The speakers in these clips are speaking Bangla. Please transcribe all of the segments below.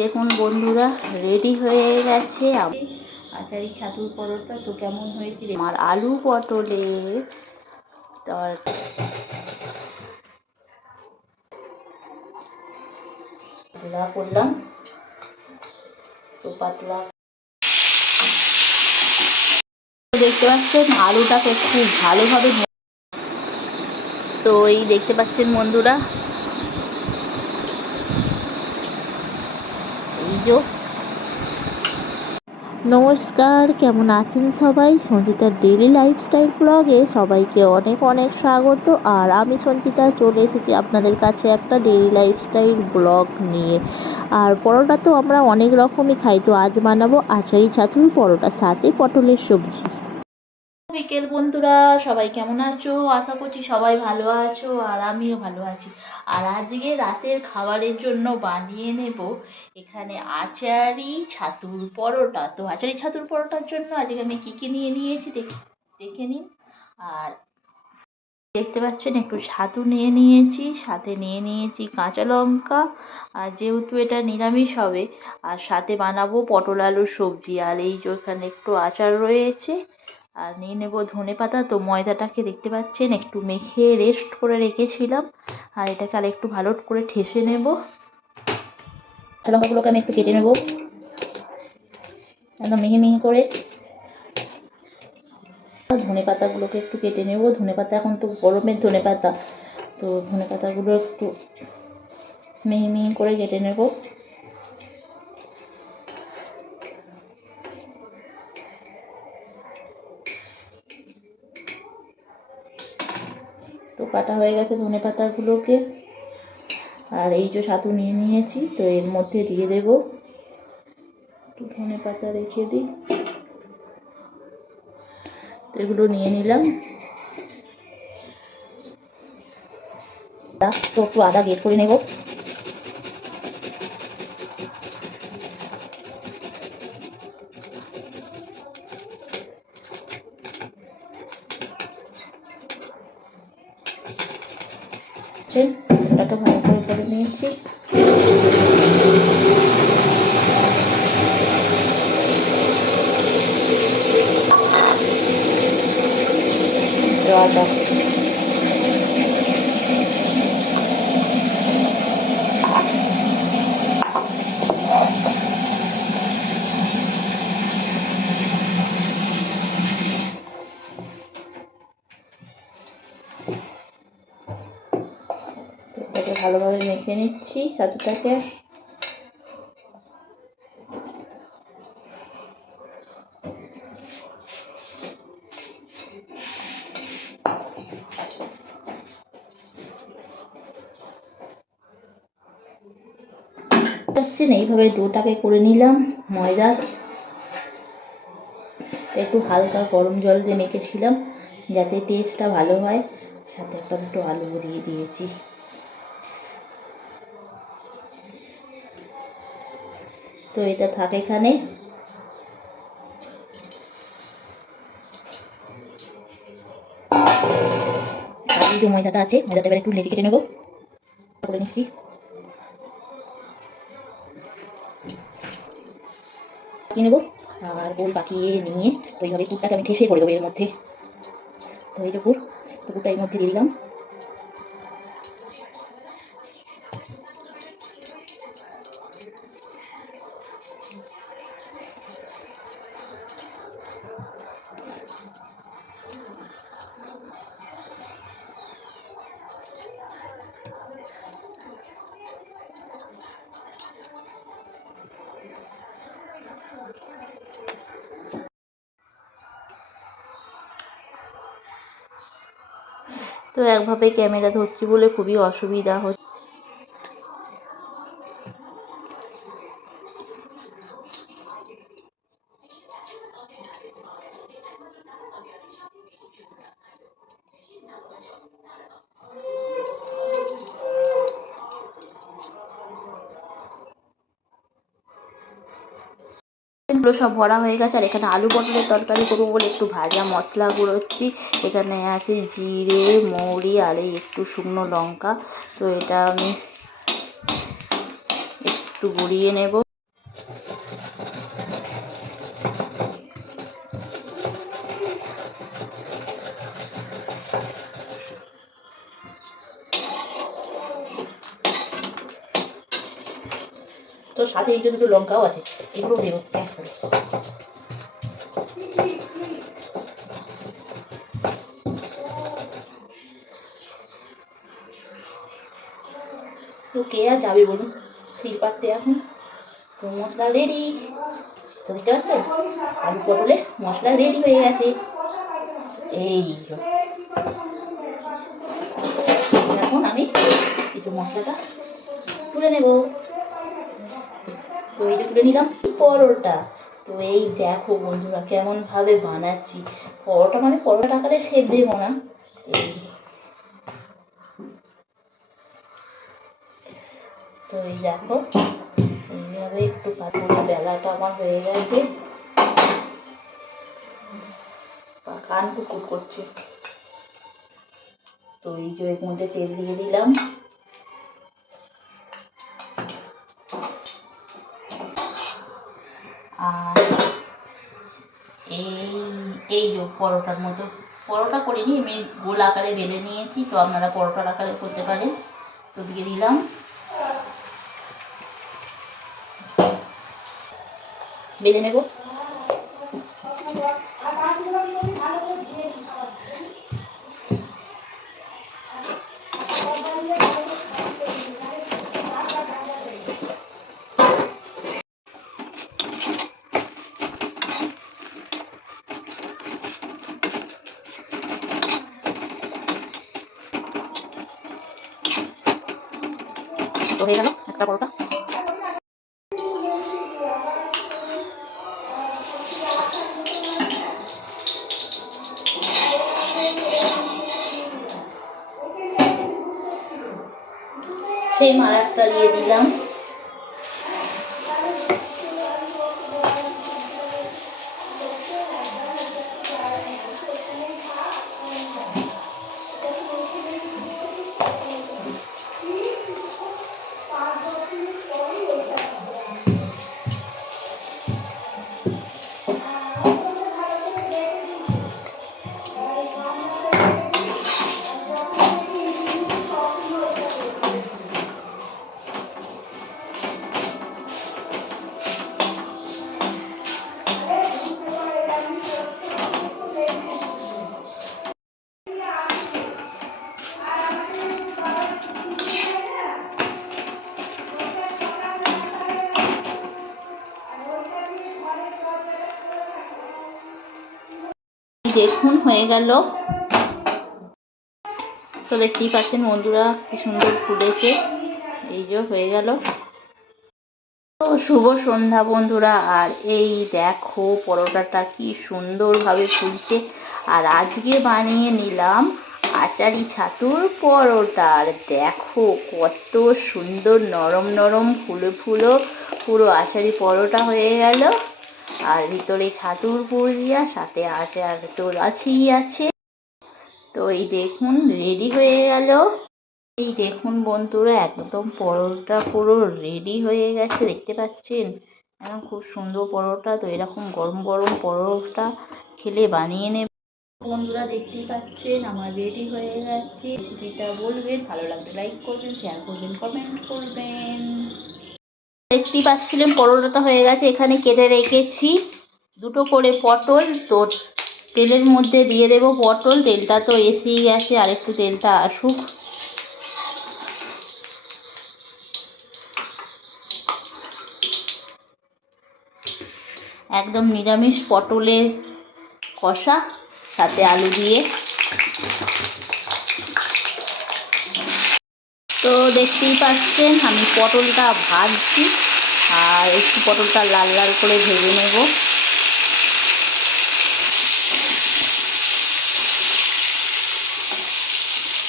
দেখুন বন্ধুরা, রেডি হয়ে গেছে আচারি ছাতুর পরোটা। তো কেমন হয়েছিল আমার আলু পটলের তরকারি করলাম। তো পাতলা দেখতে পাচ্ছেন, আলুটাকে খুব ভালোভাবে, তো এই দেখতে পাচ্ছেন বন্ধুরা, এই যে নমস্কার, কেমন আছেন সবাই? সঞ্চিতার ডেইলি লাইফস্টাইল ব্লগে সবাইকে অনেক অনেক স্বাগত। আর আমি সঞ্চিতা চলে এসেছি আপনাদের কাছে একটা ডেইলি লাইফস্টাইল ব্লগ নিয়ে। আর পরোটা তো আমরা অনেক রকমই খাই, তো আজ বানাবো আচারি ছাতুর পরোটা, সাথে পটলের সবজি। বিকেল বন্ধুরা, সবাই কেমন আছো? আশা করছি সবাই ভালো আছো, আর আমিও ভালো আছি। আর আজকে রাতের খাবারের জন্য বানিয়ে নেব এখানে আচারি ছাতুর পরোটা। তো আচারি ছাতুর পরোটার জন্য আজকে আমি কী কী নিয়ে নিয়েছি দেখে নিন। আর দেখতে পাচ্ছেন একটু ছাতু নিয়ে নিয়েছি, সাথে নিয়ে নিয়েছি কাঁচা লঙ্কা, আর যেহেতু এটা নিরামিষ হবে, আর সাথে বানাবো পটল আলুর সবজি। আর এই যে এখানে একটু আচার রয়েছে, আর নিয়ে নেবো ধনেপাতা। তো ময়দাটাকে দেখতে পাচ্ছেন একটু মেখে রেস্ট করে রেখেছিলাম, আর এটাকে আর একটু ভালো করে ঠেসে নেব। লঙ্কাগুলোকে আমি একটু কেটে নেব একদম মিহি মিহি করে। ধনেপাতাগুলোকে একটু কেটে নেব। ধনেপাতা এখন তো গরমের ধনেপাতা, তো ধনেপাতাগুলো একটু মিহি মিহি করে কেটে নেব। তো কাটা হয়ে গেছে ধনেপাতাগুলোকে। আর এই যে ছাতু নিয়ে নিয়েছি, তো এর মধ্যে দিয়ে দেব একটু ধনেপাতা, রেখে দিই। তো এগুলো নিয়ে নিলাম। তো একটু আদা গ্রেট করে নেব। ওটাকে ভালো করে নিয়েছি। আদা এটাকে ভালোভাবে মেখে নিচ্ছি ছাতুটাকে। এইভাবে ডোটাকে করে নিলাম ময়দার। একটু হালকা গরম জল দিয়ে মেখেছিলাম যাতে টেস্টটা ভালো হয়, সাথে একটু আলু ভরিয়ে দিয়েছি। তো এটা থাকে এখানে। আর যে ময়দাটা আছে, ময়দাটা এবার একটু লেগে কেটে নেবো করে নিচ্ছি। পাকিয়ে নেবো, আর গোল পাকিয়ে নিয়ে তো এইভাবে পুরটাকে আমি ঠেসে করে দেবো এর মধ্যে। তো এই যে পুর, তো পুরটা এর মধ্যে দিয়ে দিলাম। তো একভাবে ক্যামেরা ধরছি বলে খুবই অসুবিধা হচ্ছে। এগুলো সব ভরা হয়ে গেছে। আর এখানে আলু পটলের তরকারি করবো বলে একটু ভাজা মশলা গুঁড়োচ্ছি। এখানে আছে জিরে, মৌরি, আর এই একটু শুকনো লঙ্কা। তো এটা আমি একটু গুঁড়িয়ে নেব। তো সাথে এই যে দুটো লঙ্কাও আছে, এগুলো দেবো এক করে। তো কে আর যাবে বলুন শিল পাড়তে এখন। তো মশলা রেডি, তো দেখতে পাচ্ছেন আলু পটলে মশলা রেডি হয়ে গেছে। এই এখন আমি একটু মশলাটা তুলে নেব। তো এই যে তুলে নিলাম পরোটা। তো এই দেখো বন্ধুরা কেমন ভাবে বানাচ্ছি পরোটা, মানে পরোটা আকারে শেপ দেবো না, এই তো এই দেখো এইভাবে একটু পাতলা বেলাটা আমার হয়ে গেছে। কান কুকুর করছে। তো এই যে এর মধ্যে তেল দিয়ে দিলাম, আর এই যে পরোটার মতো, পরোটা করিনি আমি গোল আকারে বেলে নিয়েছি, তো আপনারা পরোটার আকারে করতে পারেন। তো দিয়ে দিলাম, বেলে নেব। তো হয়ে গেল একটা পরোটা। সেম আর একটা দিয়ে দিলাম। দেখুন হয়ে গেল। তো দেখতেই পাচ্ছেন বন্ধুরা কি সুন্দর ফুলেছে, এই যে হয়ে গেল। তো শুভ সন্ধ্যা বন্ধুরা, আর এই দেখো পরোটাটা কি সুন্দরভাবে ফুলছে। আর আজকে বানিয়ে নিলাম আচারি ছাতুর পরোটা, আর দেখো কত সুন্দর নরম নরম ফুলো ফুলো পুরো আচারি পরোটা হয়ে গেল। আর ভিতরে ছাতুর পুর দিয়া, সাথে আচার তো আছেই আছে। তো এই দেখুন রেডি হয়ে গেল। এই দেখুন বন্ধুরা একদম পরোটা পুরো রেডি হয়ে গেছে, দেখতে পাচ্ছেন একদম খুব সুন্দর পরোটা। তো এরকম গরম গরম পরোটা খেলে বানিয়ে নেবে বন্ধুরা। দেখতেই পাচ্ছেন আমার রেডি হয়ে গেছে। রেসিপিটা বলবেন, ভালো লাগলে লাইক করবেন, শেয়ার করবেন, কমেন্ট করবেন। দেখতেই পাচ্ছিলেন পরোটাটা হয়ে গেছে। এখানে কেটে রেখেছি দুটো করে পটল, তো তেলের মধ্যে দিয়ে দেবো পটল। তেলটা তো এসেই গেছে, আর একটু তেলটা আসুক। একদম নিরামিষ পটলের কষা, সাথে আলু দিয়ে। তো দেখতেই পাচ্ছেন আমি পটলটা ভাজছি, আর একটু পটলটা লাল লাল করে ভেজে নেব।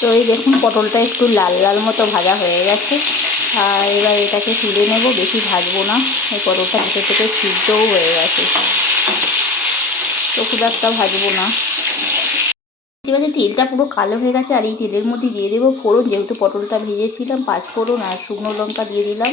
তো এই দেখুন পটলটা একটু লাল লাল মতো ভাজা হয়ে গেছে, আর এবার এটাকে তুলে নেব। বেশি ভাজবো না, এই পটলটা ভিতর থেকে সিদ্ধও হয়ে গেছে, তো খুব একটা ভাজবো না। এবারে তেলটা পুরো কালো হয়ে গেছে, আর এই তেলের মধ্যে দিয়ে দেবো ফোড়ন। যেহেতু পটলটা ভেজেছিলাম, 5 ফোড়ন আর শুকনো লঙ্কা দিয়ে দিলাম।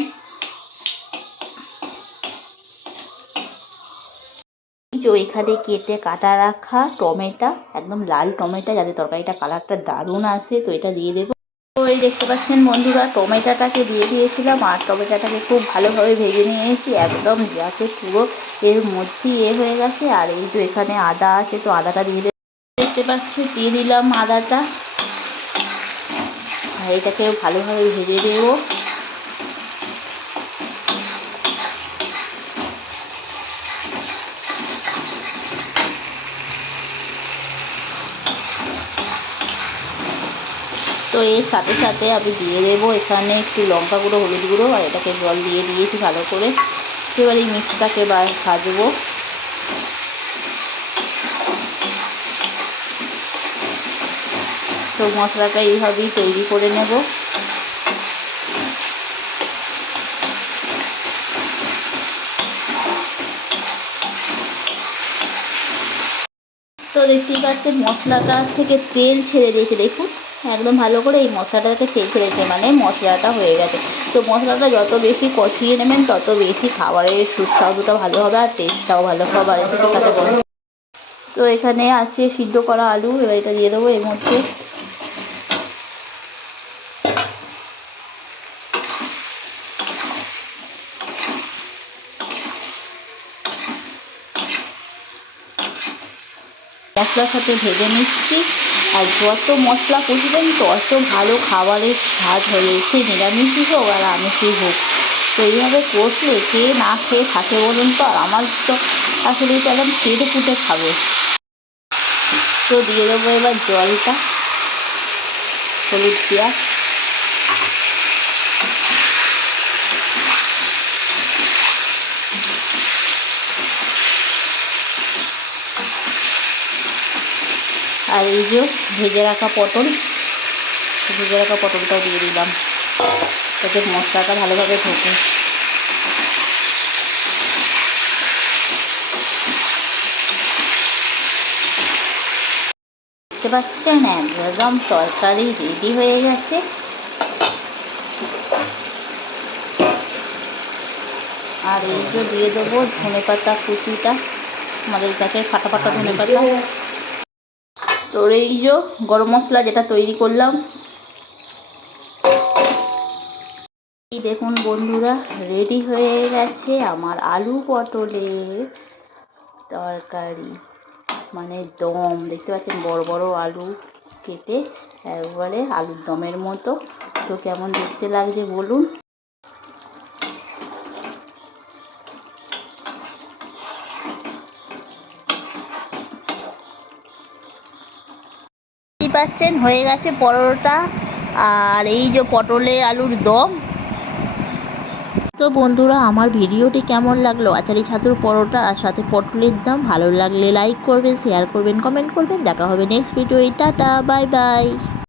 এখানে কেটে কাটা রাখা টমেটো, একদম লাল টমেটো, যাতে তরকারিটা কালারটা দারুণ আসে, তো এটা দিয়ে দেবো। তো এই দেখতে পাচ্ছেন বন্ধুরা, টমেটোটাকে দিয়ে দিয়েছিলাম আর টমেটোটাকে খুব ভালোভাবে ভেজে নিয়েছি, একদম যাতে পুরো এর মধ্যেই হয়ে গেছে। আর এই যে এখানে আদা আছে, তো আদাটা দিয়ে দেখতে পাচ্ছি, দিয়ে দিলাম আদাটা। আর এটাকেও ভালোভাবে ভেজে দেবো। তো এর সাথে সাথে আমি দিয়ে দেবো এখানে একটু লঙ্কা গুঁড়ো, হলুদ গুঁড়ো, আর এটাকে জল দিয়ে দিয়েছি ভালো করে। এবার এই মিক্সটাকে ভাজবো। তো মশলাটা এইভাবেই তৈরি করে নেব। তো দেখতেই পাচ্ছেন মশলাটা থেকে তেল ছেড়ে দিয়েছে, দেখুন একদম ভালো করে এই মশলাটাকে তেল ছেড়েছে, মানে মশলাটা হয়ে গেছে। তো মশলাটা যত বেশি কষিয়ে নেবেন তত বেশি খাবারের সুস্বাদুটা ভালো হবে আর টেস্টটাও ভালো হবে। তো এখানে আছে সিদ্ধ করা আলু, এবার এটা দিয়ে দেবো এর মধ্যে। মশলার সাথে ভেজে নিচ্ছি। আর যত মশলা কষবেন তত ভালো খাবারের স্বাদ হয়ে, সে নিরামিষই হোক আর আমিষই হোক। তো এইভাবে কষলে কে না খেয়ে থাকে বলুন তো? আর আমার তো আসলে এটা একদম পেটে পুঁটে খাবে। তো দিয়ে দেবো এবার জলটা, হলুদ দেওয়া। আর এই যে ভেজে রাখা পটলটাও দিয়ে দিলাম, যাতে মশলাটা ভালোভাবে ঢোকে। দেখতে পাচ্ছেন একদম তরকারি রেডি হয়ে গেছে। আর এই যে দিয়ে দেবো ধনেপাতা কুচিটা, আমাদের গাছের ফাটা ফাটা ধনেপাতা। তো এই যে গরম মশলা যেটা তৈরি করলাম, এই দেখুন বন্ধুরা রেডি হয়ে গেছে আমার আলু পটলের তরকারি, মানে দম। দেখতে পাচ্ছেন বড় বড় আলু কেটে একবারে আলুর দমের মতো। তো কেমন দেখতে লাগছে বলুন। দেখতেই পাচ্ছেন হয়ে গেছে পরোটা আর এই যে পটলে আলুর দম। তো বন্ধুরা আমার ভিডিওটি কেমন লাগলো, আচারি ছাতুর পরোটা আর সাথে পটলের দম, ভালো লাগলে লাইক করবেন, শেয়ার করবেন, কমেন্ট করবেন। দেখা হবে next video. Tata, bye bye.